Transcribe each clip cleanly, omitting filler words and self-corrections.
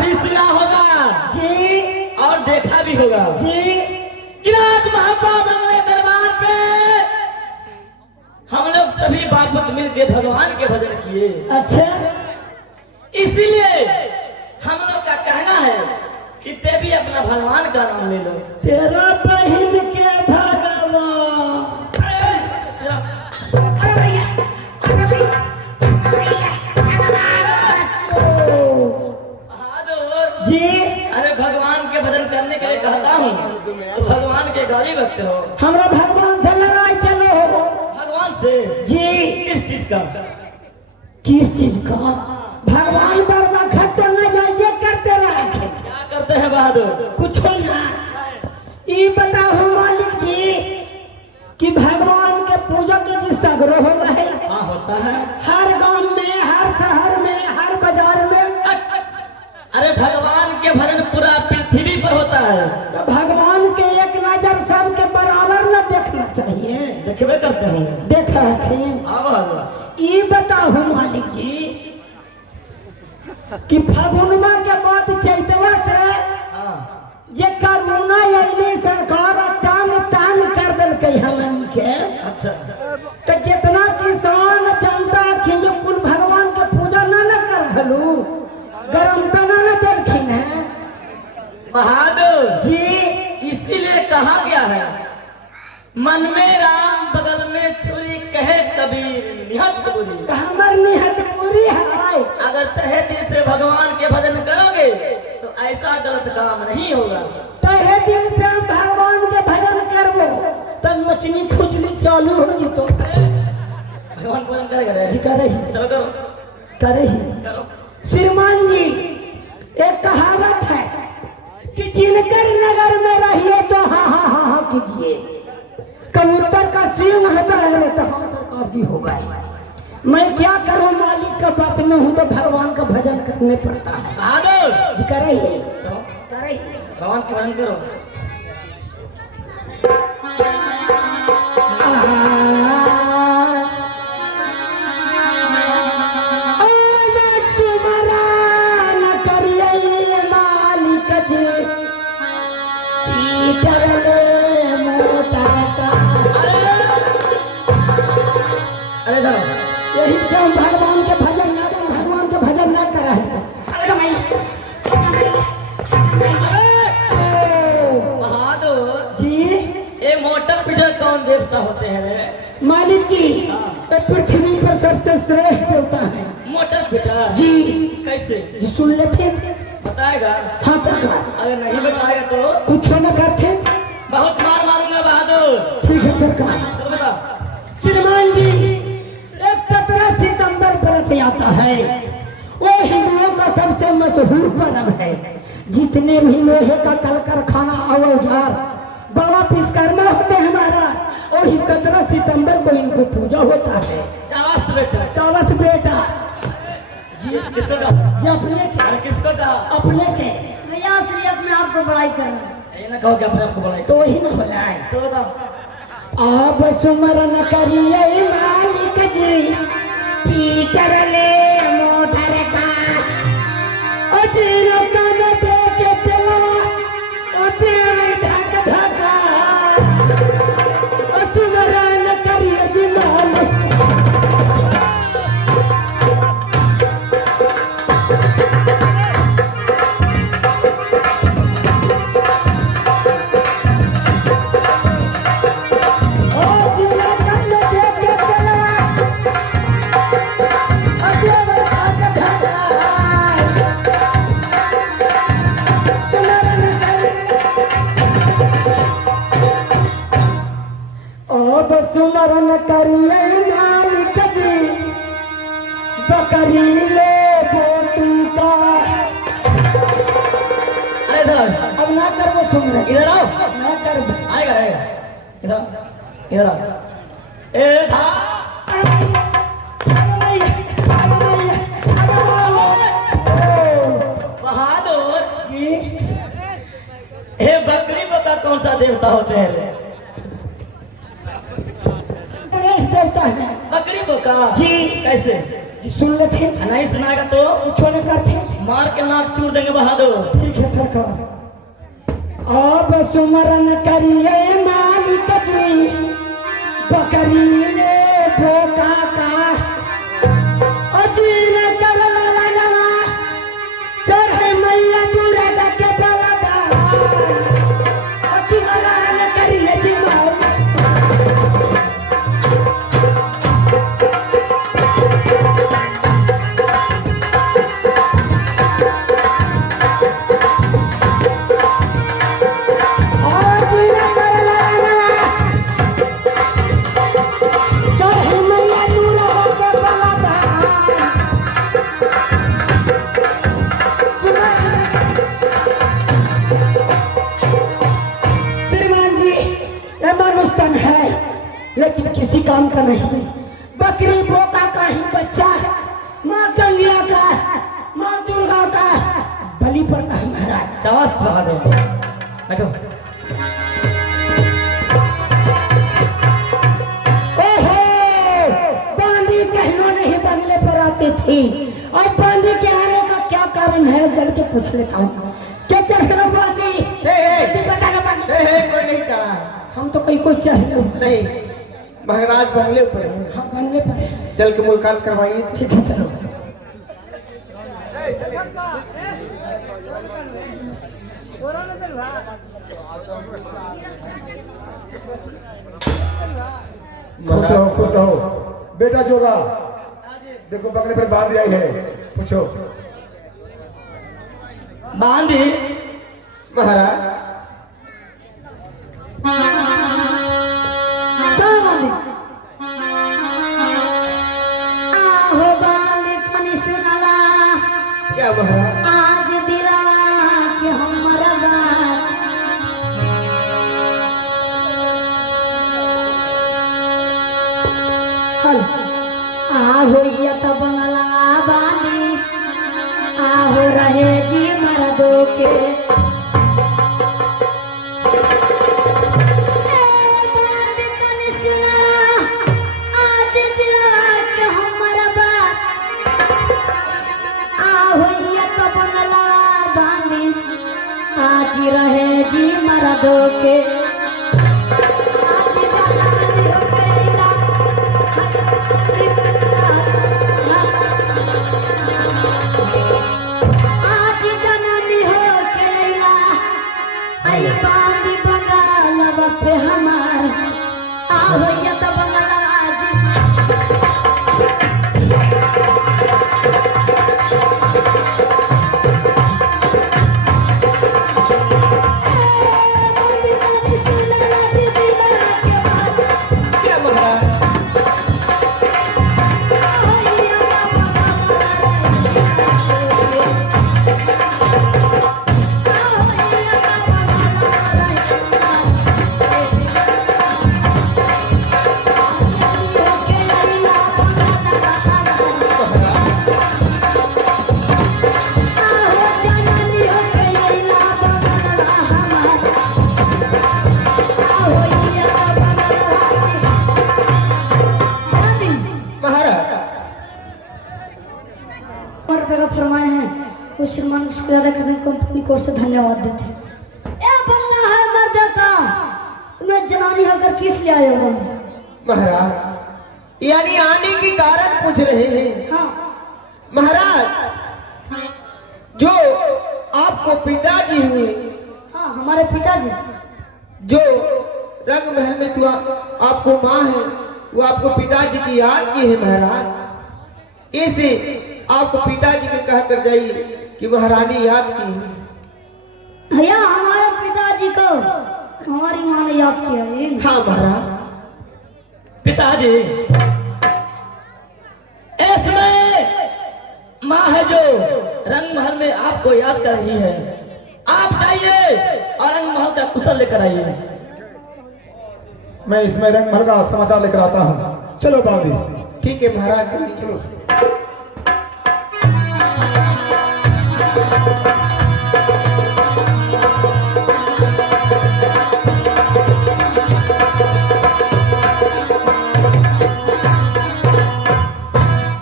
भी सुना होगा जी और देखा भी होगा जी कि आज महापा बंगले दरबार पे हम लोग सभी बाप पुत्र मिलकर भगवान के भजन किए। अच्छा इसीलिए हम लोग का कहना है कि ते भी अपना भगवान का नाम ले लो। तेरा बहन के भगवान बहादुर जी अरे भगवान के भजन करने के लिए कहता हूँ तो भगवान के गाली बकते हो। हमरा भगवान से लड़ाई चलो भगवान से जी। किस चीज का? किस चीज का? भगवान बर्मा खत तो न जाइए करते रखे। क्या करते हैं बहादुर? कुछ ना ये बताओ मालिक जी कि भगवान के पूजा तो जिस सगरो होगा है। हाँ होता है। हर गांव में, हर शहर में, हर बाजार में। अरे भगवान के भजन पूरा पृथ्वी पर होता है। तो भगवान के एक नजर सबके बराबर न देखना चाहिए। देखबे करते होंगे। देखा रखें। हाँ बहादुर ये बताओ मालिक जी कि फागुनमा के बाद चैतवा से हाँ जे करुणा अली सरकार तान तान कर दिल हमनी के। अच्छा तो जितना किसान जनता अखिन जो कुल भगवान के पूजा न कर हलू गरम तना न देखिन है बहादुर जी। इसीलिए कहा गया है मन में राम बगल में छुरी कहे कबीर निहत बुरी। तो हमर निहत पूरी है। अगर तहे दिल से भगवान के भजन करोगे तो ऐसा गलत काम नहीं होगा। तहे दिल से हम भगवान के भजन करबो तो नोचनी खुजली चालू हो जितो। भगवान को भजन करेगा जी करे चलो करो करे करो। श्रीमान जी एक कहावत है कि जिनकर नगर में रहिए तो हाँ हाँ हाँ हाँ कीजिए। कबूतर का सिंह होता है तो हाँ सरकार जी होगा। मैं क्या करूं मालिक का बस में हूं तो भगवान का भजन करने पड़ता है। बहादुर जी करे चलो करे भगवान के भजन करो। अरे धरो यही से हम भगवान के भजन ना भगवान के भजन ना कर रहे हैं। बहादुर जी ये मोटर पिटर कौन देवता होते हैं रे? मालिक जी ये पृथ्वी पर सबसे श्रेष्ठ देवता है। मोटर पिटर जी कैसे? जी सुन लेते बताएगा? हाँ सरकार। अगर नहीं बताएगा तो कुछ न करते बहुत मार मारूंगा बहादुर। ठीक है सरकार। चलो बता। श्रीमान जी एक 17 सितंबर व्रत आता है। वो हिंदुओं का सबसे मशहूर पर्व है। जितने भी लोहे का कल कारखाना औजार बड़ा विश्वकर्मा होते हैं हमारा और 17 सितंबर को इनको पूजा होता है। चावस बेटा चावस बेटा जी किसको कहा? जी अपने के अरे किसको कहा? अपने के भैया असलियत में आपको बड़ाई करना। ये ना कहो कि अपने आप को बढ़ाए। तो वही न हो रहा है। चलो बताओ। आप सुमरन करिए मालिक जी पीटर ले मोटर का अजीर कन दे के तेलवा अजीर धक धका सुमरन करिए जी मालिक। सुमरन करिए मालिक जी बकरी ले बोतू का। अरे इधर आओ। अब ना करबो तुम इधर आओ। ना करबो आएगा आएगा। इधर इधर आओ। ए था बहादुर जी हे बकरी बता कौन सा देवता होते हैं रे? गणेश देवता है। बकरी बोका जी कैसे? जी सुन लेते। नहीं सुनाएगा तो कुछ न करते, मार के नाक चूर देंगे बहादुर। ठीक है सरकार। अब सुमरन करिए मालिक जी, बकरी ने भोका का अजीन कर ललनवा, चढ़े मैया दुर्गा के बलदा। सुमरन करिए जी मालिक। लेकिन किसी काम का नहीं। बकरी बोका का ही बच्चा है, माँ गंगिया का, माँ दुर्गा का बलि पड़ता है महाराज। चवस बहादुर, बैठो। ओहो, बांदी कहना नहीं बंगले पर आती थी, और बांदी के आने का क्या कारण है जल के पूछ लेता हूँ। क्या चढ़ बांदी? बता ना बांदी। कोई नहीं चाह। हम तो कहीं कोई चाहिए नहीं, महाराज बंगले पर है। हाँ बंगले पर है। चल के मुलाकात करवाइए। ठीक है चलो। खुद रहो बेटा जोगा। देखो बंगले पर बांध आई है, पूछो। बांधी महाराज आहो बाली तनी सुनला, क्या महाराज? आज दिला कि हमरा बात हल आहो ये तो बंगला बानी, आहो रहे जी मर्दों के। ए बात तनी सुनला, आज दिला कि हमरा बात। आहो ये तो बंगला बानी, आज रहे जी मर्दों के। आज जलाली हो गईला, आज जननी हो गईला, आई बांधी बंगाल बापे हमार। आहो ये तो बंगला आज बांधी बांधी सुनला जी दिला के बात। क्या महाराज? आहो ये तो महाराज फरमाए हैं उस सम्मान को अदा करने कंपनी को से धन्यवाद देते हैं। ए बंगला है मर्द का, तुम्हें जनानी होकर किस लिए आए हो बंदा? महाराज यानी आने की कारण पूछ रहे हैं। हाँ महाराज जो आपको पिताजी हुए, हाँ हमारे पिताजी। जो रंग महल में तू आपको माँ है, वो आपको पिताजी की याद की है महाराज। इसे आपको पिताजी के कह कर जाइए कि महारानी याद की है। भैया हमारे पिताजी को हमारी माँ ने याद किया है। हाँ महाराज। पिताजी, इसमें माँ है जो रंग महल में आपको याद कर रही है। आप जाइए और रंग महल का कुशल लेकर आइए। मैं इसमें रंग महल का समाचार लेकर आता हूँ। चलो बांधी। ठीक है महाराज, जल्दी चलो।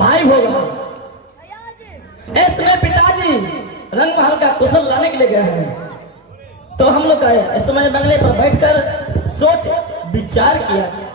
भाई होगा रंग महल का कुशल लाने के लिए गए हैं। तो हम लोग इस समय बंगले पर बैठकर सोच विचार किया।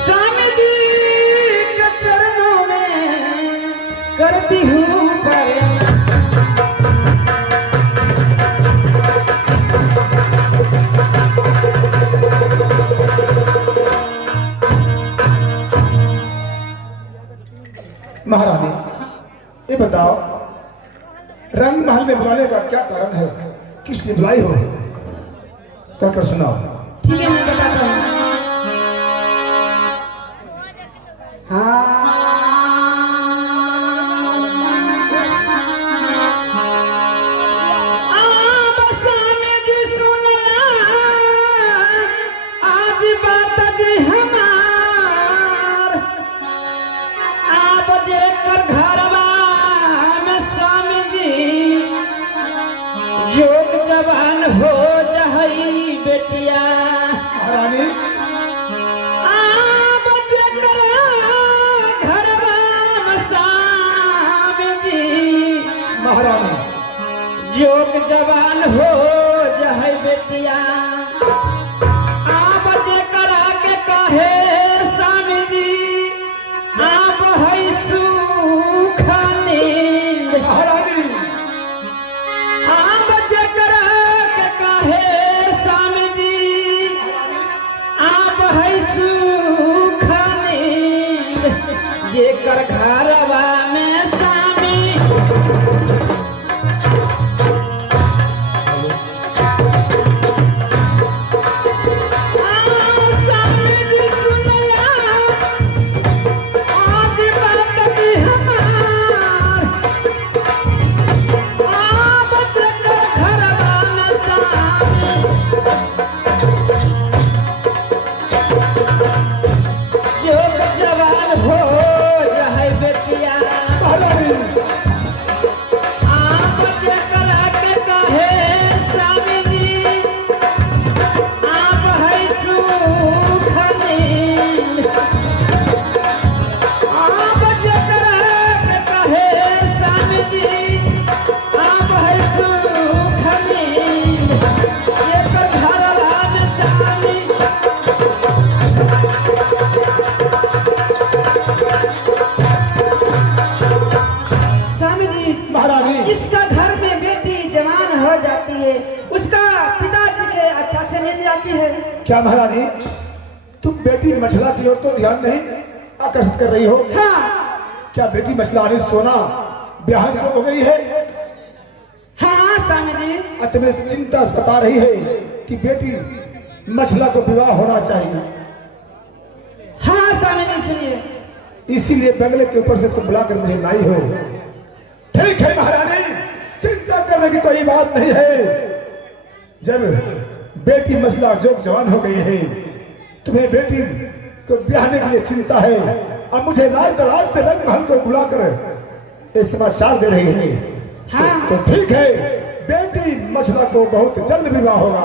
स्वामी जी के चरणों में करती हूँ महारानी, ये बताओ रंग महल में बुलाने का क्या कारण है? किस लिए बुलाई हो? क्या कर सुनाओ। ठीक है, मैं बताता हूँ। जवान हो जहई बेटिया महारानी, आप घरवा स्वामी जी महारानी, जोग जवान हो जहई बेटिया आप करा के कहे स्वामी जी आप है सुख नींद। महारानी, आप करा के कहे स्वामी जी आप है सुख नींद। जेकर घरवा में स्वामी जिसका घर में बेटी जवान हो जाती है उसका पिताजी के अच्छा से नींद आती है। क्या महारानी, तुम बेटी मछला की ओर तो ध्यान नहीं आकर्षित कर रही हो? हाँ। क्या बेटी मछला ने सोना ब्याह हो गई है? हाँ स्वामी जी। तुम्हें चिंता सता रही है कि बेटी मछला को विवाह होना चाहिए? हाँ स्वामी जी सुनिए। इसीलिए बंगले के ऊपर से तुम बुलाकर मुझे लाई हो। ठीक है महारानी, चिंता करने की कोई बात नहीं है। जब बेटी मसला जो जवान हो गई है, तुम्हें बेटी को ब्याहने के लिए चिंता है, अब मुझे राज दराज से रंग महल को बुलाकर ये समाचार दे रही है। हाँ। तो ठीक है, बेटी मसला को बहुत जल्द विवाह होगा।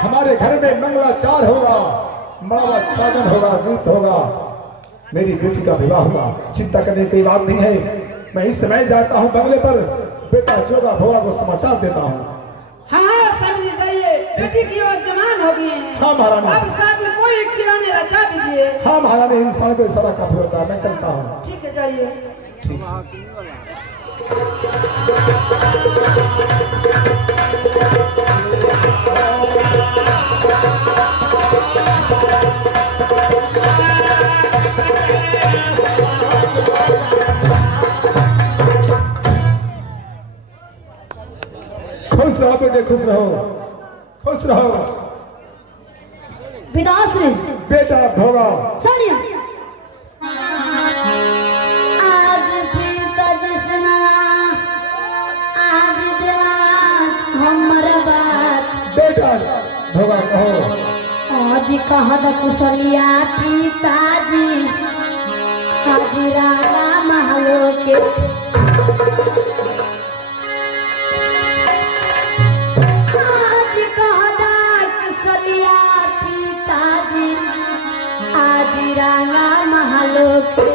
हमारे घर में मंगलाचार होगा, मावा सागन होगा, गीत होगा, मेरी बेटी का विवाह होगा। चिंता करने की बात नहीं है। मैं इस समय जाता हूँ बंगले पर, बेटा जोगा भोगा को समाचार देता हूँ। हाँ समझ जाइए, बेटी की और जवान हो गई है। हाँ महारानी। अब शादी कोई किराने रचा दीजिए। हाँ महारानी, इंसान को इशारा काफी होता है। मैं चलता हूँ। ठीक है, जाइए। खुश रहो बेटे, खुश रहो, खुश रहो। पिताश्री बेटा भोगा सुनिए, आज पिता जिसना आज दिला हमर बात, बेटा भोगा कहो। आज कहत कुशलिया पिताजी हाजिरा महलो के, आज कहत कुशलिया पिताजी हाजिरा महलो के,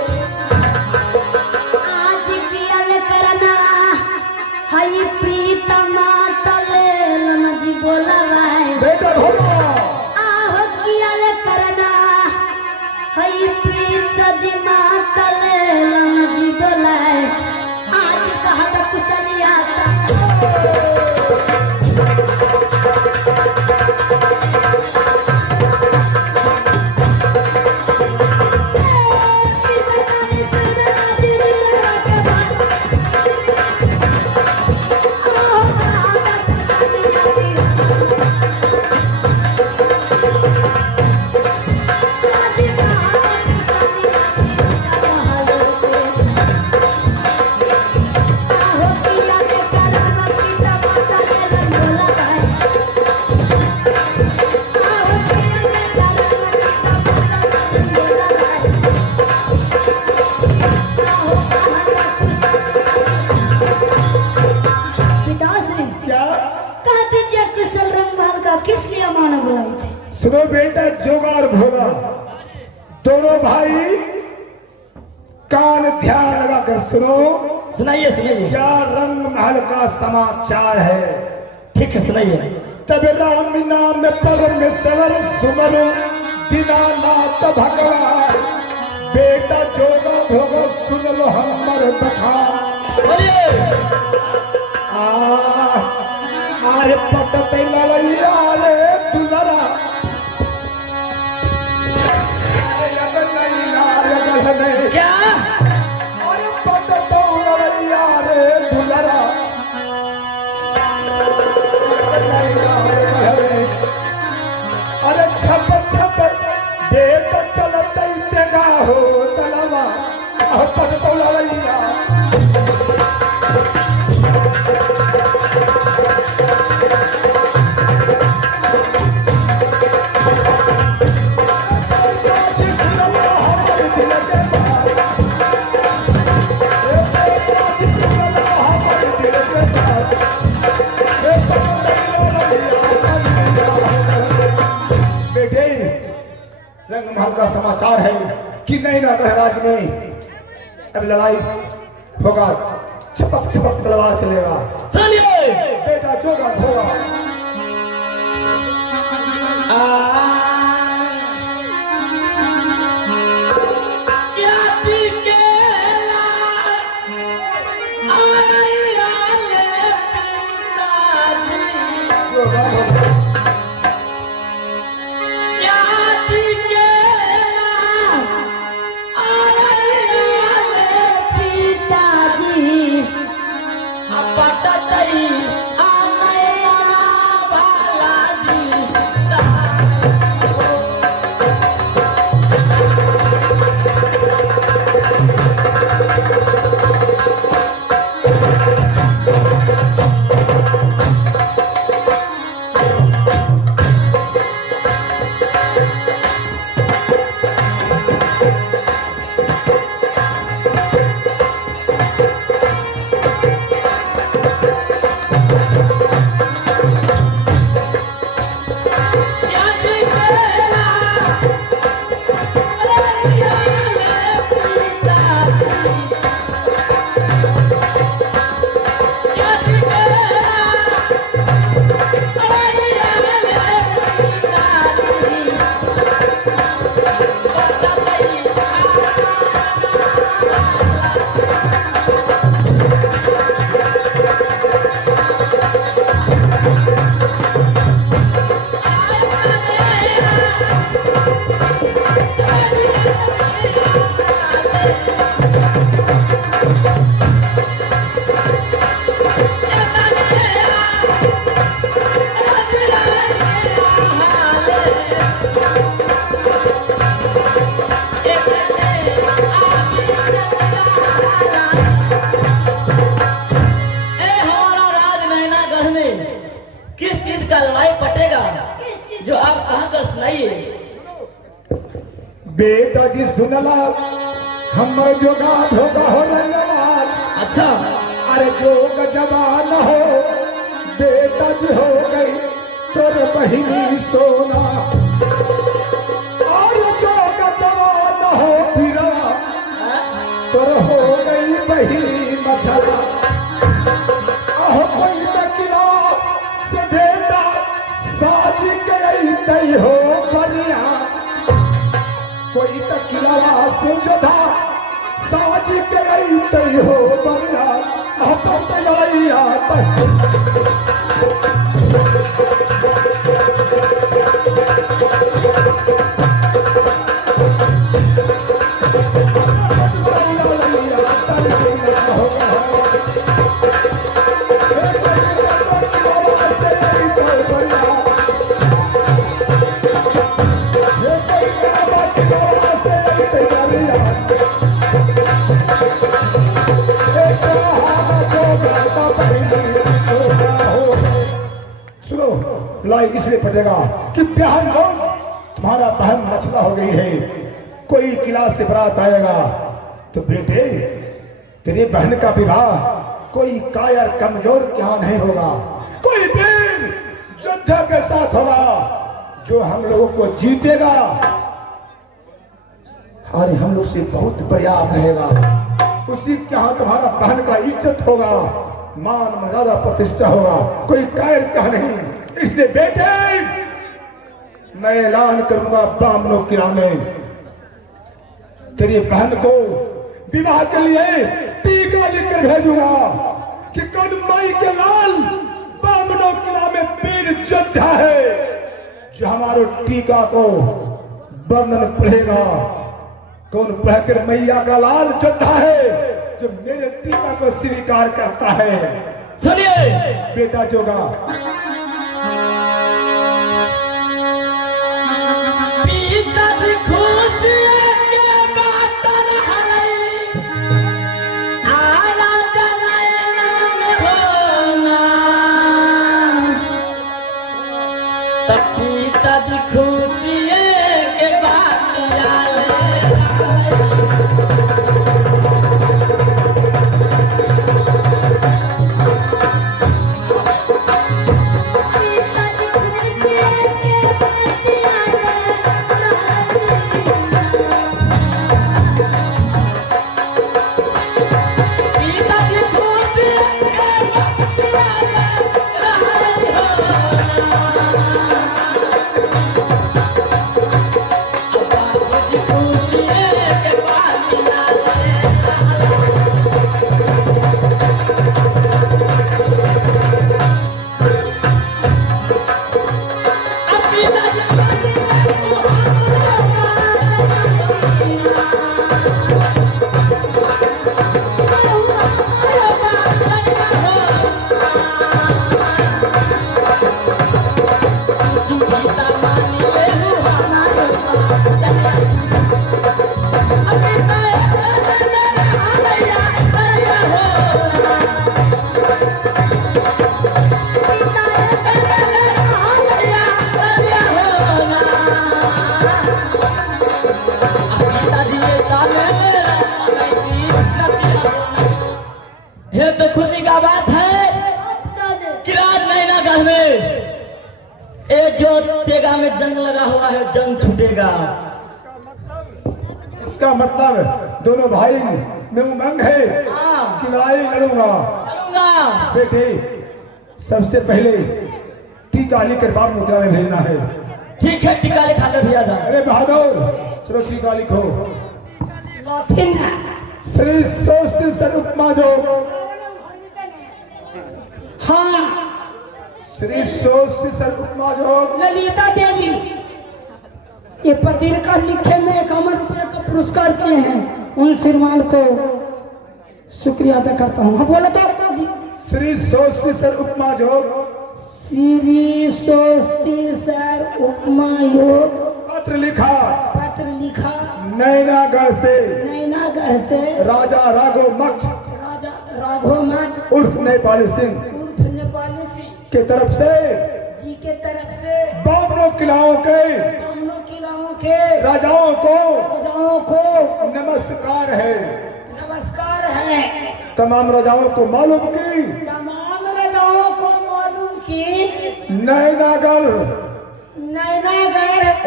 आज कियल करना हई प्रीतमा तले जी बोलवाए, बेटा भोगा आह कियल करना हई प्रीत जी तले जी बोलाए, आज कहत कुशलिया पिताश्री क्या? कह दीजिए कुशल रंगमहल का किस लिए मानो बुलाई थे? सुनो बेटा जोगा और भोगा, दोनों भाई कान ध्यान लगाकर सुनो। सुनाइए सुनाइए। क्या रंग महल का समाचार है? ठीक है सुनाइए। तब राम नाम परमेश्वर सुमर दीनानाथ भगवान, बेटा जोगा भोगा सुन लो हमर बखान। बोलिए। आरे पटत लड़ैया रे दुलरा, अरे अब नहीं नार गढ़ने, क्या? अरे पटत लड़ैया रे दुलरा, अब नहीं नार गढ़ने, अरे छप छप बेट चलते तेगा हो तलवा, पटत लड़ैया। बेटे रंगमहल का समाचार है कि नैना महाराज में अब लड़ाई होगा, छपक छपक तलवार चलेगा। सुनिए। बेटा जोगा भोगा क्या चिकेला आया ले पिताजी, जोगा भोगा क्या चिकेला आया ले पिताजी पटतई आनैया बालाजी। बेटा जी सुनला हमर जोगा ढोगा हो रंगवाल। अच्छा अरे जोग जवान हो बेटा जी हो गई तोर बहिनी सोना। और जोग जवान हो फिरा तोर हो गई बहिनी मछला। आहो कोई तकिला से बेटा साज गई तई हो बलिया। कोई तकिला से जोधा साज गई तई हो बलिया। अपन ते लड़ैया लाई इसलिए पड़ेगा कि बहन हो तुम्हारा बहन मछला हो गई है। कोई किला से बारात आएगा तो बेटे तेरी बहन का विवाह कोई कायर कमजोर क्या नहीं होगा। कोई वीर योद्धा के साथ होगा जो हम लोगों को जीतेगा और हम लोग से बहुत प्रयास रहेगा। उसी के यहाँ तुम्हारा बहन का इज्जत होगा, मान मर्यादा प्रतिष्ठा होगा। कोई कायर कहा नहीं। इसलिए बेटे मैं ऐलान करूंगा बामनो किला में तेरी बहन को विवाह के लिए टीका लिखकर भेजूंगा कि कौन माई के लाल बामनो किला में वीर योद्धा है जो हमारे टीका को वर्णन पढ़ेगा। कौन पढ़कर मैया का लाल योद्धा है जो मेरे टीका को स्वीकार करता है। सुनिए बेटा जोगा पिताजी खुशियाँ के बादल है, आना जनाना में होना। तब पिताजी खुशियाँ के बादल है। ये तो खुशी का बात है कि राजनैनागढ़ में एक जो तेगा में जंग लगा हुआ है, जंग छूटेगा। इसका मतलब दोनों भाई में उमंग है कि लड़ाई लड़ूंगा। बेटे सबसे पहले टीका लेकर बाप मुद्रा में भेजना है। ठीक है, टीका लिखा ले भैया जा। अरे बहादुर चलो टीका लिखो। श्री स्वस्ति स्वरूपमा जो हाँ श्री स्वस्ति स्वरूपमा जो ललिता देवी ये पत्रिका लिखे में 51 रुपये का पुरस्कार किए हैं। उन श्रीमान को शुक्रिया अदा करता हूँ। हाँ बोला तो श्री स्वस्ति सर उपमा योग श्री स्वस्ति सर उपमा योग पत्र लिखा नैनागढ़ नैनागढ़ से राजा राघव मक्ष राजा राघव मक्ष उर्फ नेपाली सिंह के तरफ से जी के तरफ से बावनों किलाओं के राजाओं को नमस्कार है। नमस्कार है। तमाम राजाओं को मालूम की नैनागढ़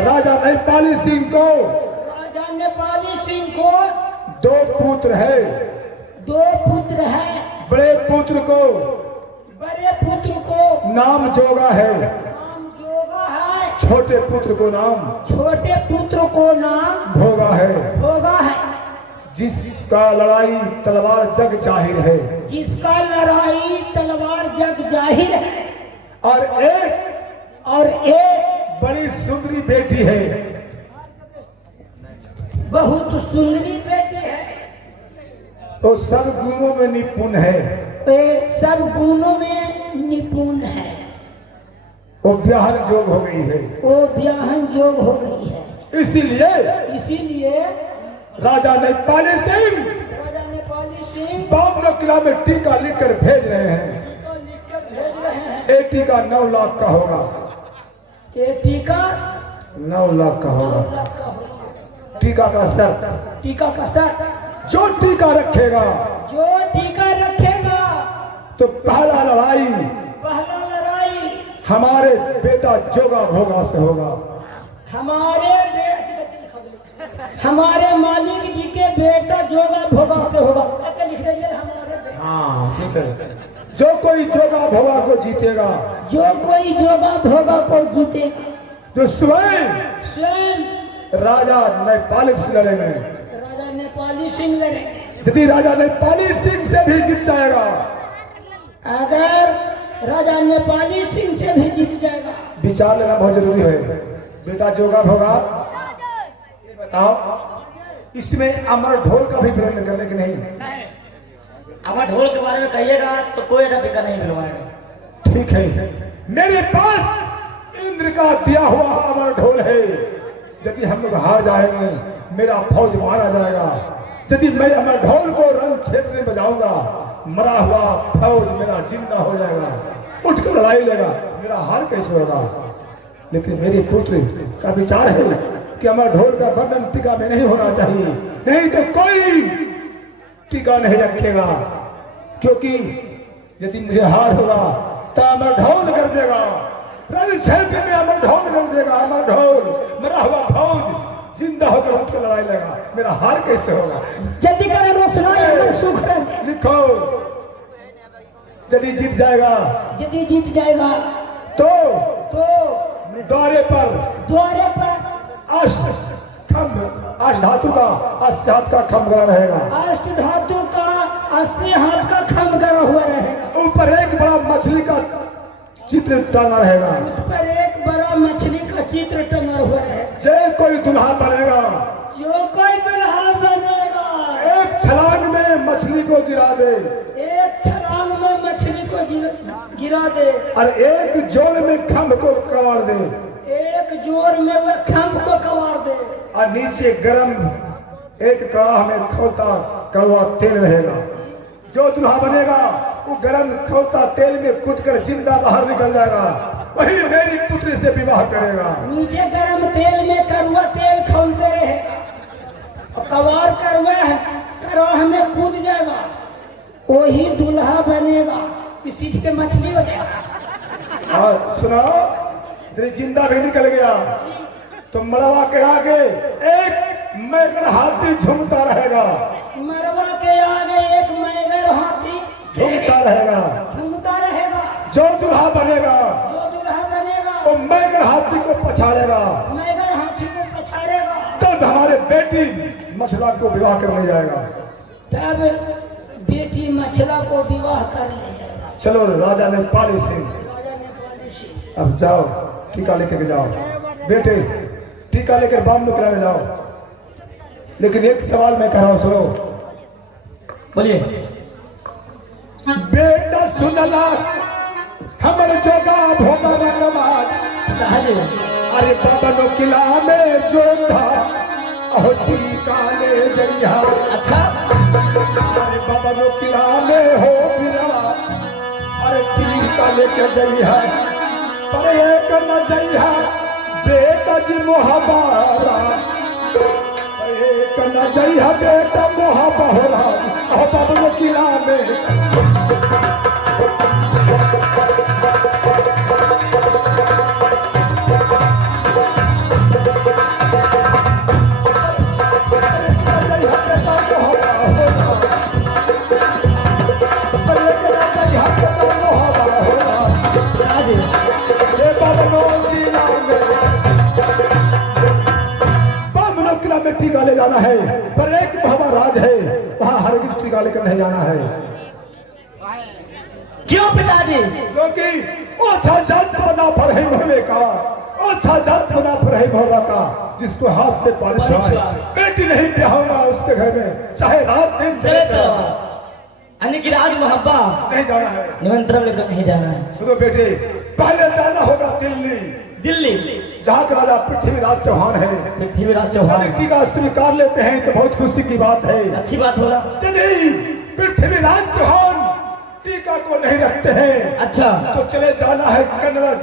राजा नेपाली सिंह को दो पुत्र है। बड़े पुत्र को नाम जोगा है। छोटे पुत्र को नाम भोगा है। जिसका लड़ाई तलवार जग जाहिर है। और एक बड़ी सुंदरी बेटी है। बहुत सुंदरी बेटी है। वो सब गुणों में निपुण है। वो ब्याहन जोग हो गई है। इसीलिए राजा नेपाली सिंह बावनों किला में टीका लिखकर भेज रहे हैं। ये टीका 9 लाख का होगा। 9 लाख का होगा। टीका का शर्त जो टीका रखेगा तो पहला लड़ाई हमारे बेटा जोगा भोगा से होगा। हमारे मालिक जी के बेटा जोगा भोगा से होगा। लिख दीजिए हमारे बेटा। हाँ ठीक है। जो कोई जोगा भोगा को जीतेगा तो स्वयं राजा नेपाली से लड़ेंगे। यदि राजा नेपाली सिंह से भी जीत जाएगा, अगर राजा नेपाली सिंह से भी जीत जाएगा, विचार लेना बहुत जरूरी है। बेटा जोगा भोगा, बताओ इसमें अमर ढोल का भी वर्णन करने की नहीं। अमर ढोल के बारे में कहिएगा तो कोई ऐसा टीका नहीं मिलवाएगा। ठीक है, मेरे पास इंद्र का दिया हुआ अमर ढोल है। यदि हम लोग हार जाएंगे मेरा फौज मारा जाएगा। यदि मैं अमर ढोल को रण क्षेत्र में बजाऊंगा, मरा हुआ फौज मेरा जिंदा हो जाएगा, उठकर लड़ाई लेगा, मेरा हार कैसे होगा। लेकिन मेरी पुत्री का विचार है कि अमर ढोल का वर्णन टीका में नहीं होना चाहिए, नहीं तो कोई टीका नहीं रखेगा। क्योंकि यदि मुझे हार होगा तो अमर ढोल कर देगा, रण क्षेत्र में अमर ढोल कर देगा। अमर ढोल, मरा हुआ फौज जिंदा होकर उठकर लड़ाई लगा, मेरा हार कैसे होगा। जल्दी करें रोशनाई सुख लिखो, यदि जीत जाएगा तो द्वारे पर अष्ट धातु का 80 हाथ का खम्भ गड़ा रहेगा। 80 हाथ का खम्भ गड़ा हुआ रहेगा। ऊपर एक बड़ा मछली का चित्र टंगा रहेगा। उस पर एक बड़ा मछली का चित्र टंगा हुआ है। जो कोई दुल्हा बनेगा, एक छलांग में मछली को गिरा दे, और एक जोर में खम्भ को कवाड़ दे, और नीचे गरम एक कड़ाह में खौलता कड़वा तेल रहेगा। जो दुल्हा बनेगा वो गरम खौलता तेल में कूदकर जिंदा बाहर निकल जाएगा, वही मेरी पुत्री से विवाह करेगा। नीचे गरम तेल में कड़वा तेल खौलते रहेगा और कवार कड़ाह में कूद जाएगा, वही दूल्हा बनेगा। इसी के मछली हो जाएगा। और सुनो, तेरी जिंदा भी निकल गया तो मड़वा के आगे एक मैगर हाथी झूमता रहेगा। मरवा के आगे एक मैगर हाथी झूमता रहेगा। जो दुल्हा बनेगा वो मैगर हाथी को पछाड़ेगा। तब हमारे बेटी मछला को विवाह करने जाएगा। तब बेटी मछला को विवाह कर ले जाएगा। चलो राजा नेपाली सिंह, अब जाओ टीका लेकर के जाओ। बेटे टीका लेकर बामनों किला में जाओ। लेकिन एक सवाल मैं कह रहा हूं, सुनो। बोलिए। बेटा सुनला हमर जोगा भोगा रंगमार, अरे बाबनों किला में जोधा अहो टीका ले जइहा। अच्छा, अरे बाबनों किला में हो बिरवा, अरे टीका लेके जइहा। पर एक न जइहा बेटा जी मोहबारा, पर एक न जइहा बेटा मोहबारा, अब बबलो किला में में टीका ले जाना है, पर एक बाबा राज है, वहां हरगिज टीका लेकर नहीं जाना है। क्यों पिताजी? क्योंकि ओछा जात बना पर है मोहबे का, ओछा जात बना पर है मोहबा का, जिसको हाथ से पानी छुआए बेटी नहीं ब्याह होगा उसके घर में, चाहे रात दिन चले तो यानी कि राज मोहब्बा नहीं जाना है, निमंत्रण लेकर नहीं जाना है। सुनो बेटे, पहले जाना होगा दिल्ली, दिल्ली जहाँ का राजा पृथ्वीराज चौहान है। पृथ्वीराज चौहान टीका स्वीकार लेते हैं तो बहुत खुशी की बात है, अच्छी बात होगा। यदि पृथ्वीराज चौहान टीका को नहीं रखते हैं अच्छा तो चले जाना है कनवज,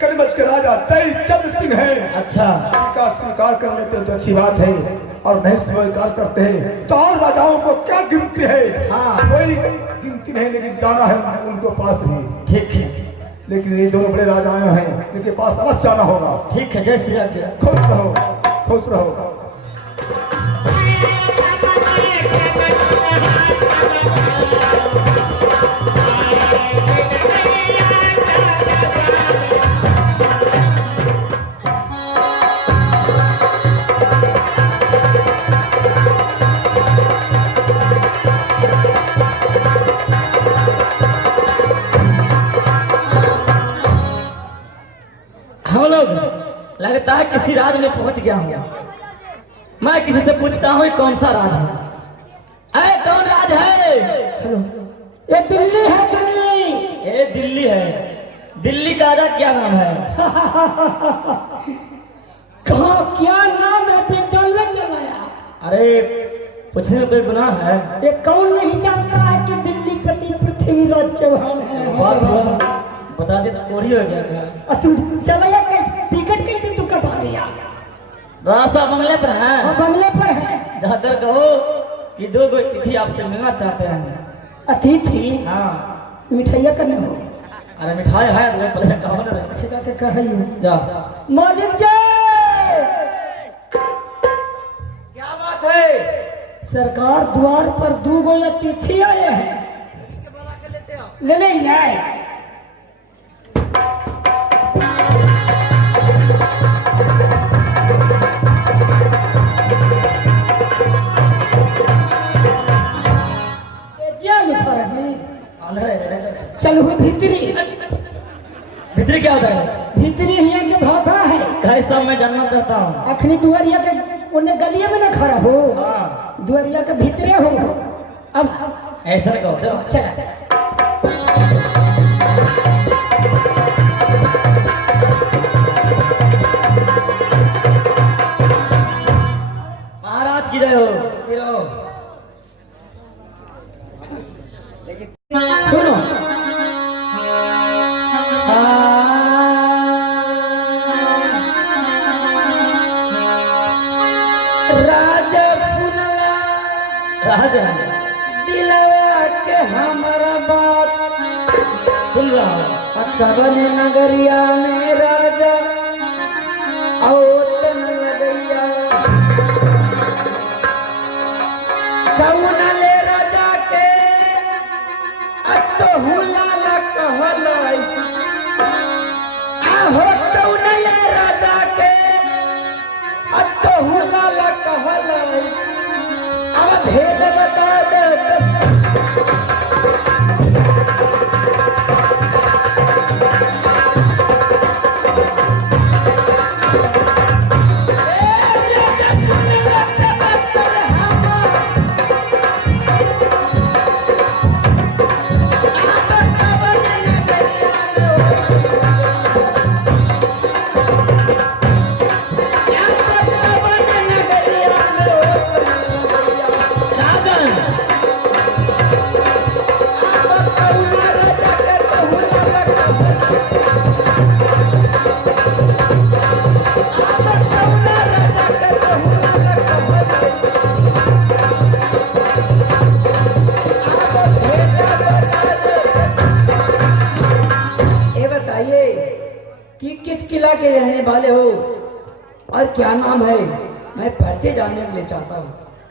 कनवज के राजा जय चंद सिंह है। अच्छा टीका स्वीकार कर लेते हैं तो अच्छी बात है, और नहीं स्वीकार करते हैं तो और राजाओं को क्या गिनती है? हाँ। कोई गिनती नहीं, लेकिन जाना है उनको पास भी। ठीक है, लेकिन ये दोनों बड़े राजाएं हैं, इनके पास अवश्य जाना होगा। ठीक है, जैसे आज्ञा। खुश रहो, खुश रहो। हम लोग लगता है किसी राज में पहुंच गया हूँ। मैं किसी से पूछता हूँ कौन सा राज है? अरे कौन राज है? ये दिल्ली है, दिल्ली। ये दिल्ली है। दिल्ली का राजा क्या नाम है? कहाँ क्या नाम है? पहचानने चलाया। अरे पूछने में कोई गुनाह है? ये कौन नहीं जानता है कि दिल्ली पति पृथ्वीराज चौहान है? बात हुआ बता दे, चोरी हो गया क्या? तू चलाया कैसे? टिकट कैसे तू कटा लिया? रासा बंगले पर है। हाँ, बंगले पर है। जाकर कहो कि दो गो अतिथि आपसे मिलना चाहते हैं। अतिथि? हाँ। मिठाइया करने हो? अरे मिठाई है तो पहले कहो ना। अच्छा क्या कह रही हो? जा। मालिक जी, क्या बात है? सरकार द्वार पर दो गो अतिथि आए हैं। ले ले आए। चलो भीतरी। भीतरी क्या होता है? भीतरी यहाँ की भाषा है। कैसा मैं जानना चाहता हूँ। अखनी दुआरिया के उन्हें गलिया में न खड़ा हो, हाँ। दुआरिया के भीतरे हो। अब ऐसा कहो, चलो चला। महाराज की जय हो। सुनो, राजा सुनला, राजा दिलवा के हमारा बात सुन रहा हूँ। कबन नगरिया में राजा औतन लगैया, कौन ले राजा के अतो हुलाला कहलाई, आहो कौन ले राजा के अतो हुलाला कहलाई। अब भेद बता दे जिला के रहने वाले हो और क्या नाम है, मैं परिचय जानने के लिए चाहता हूँ।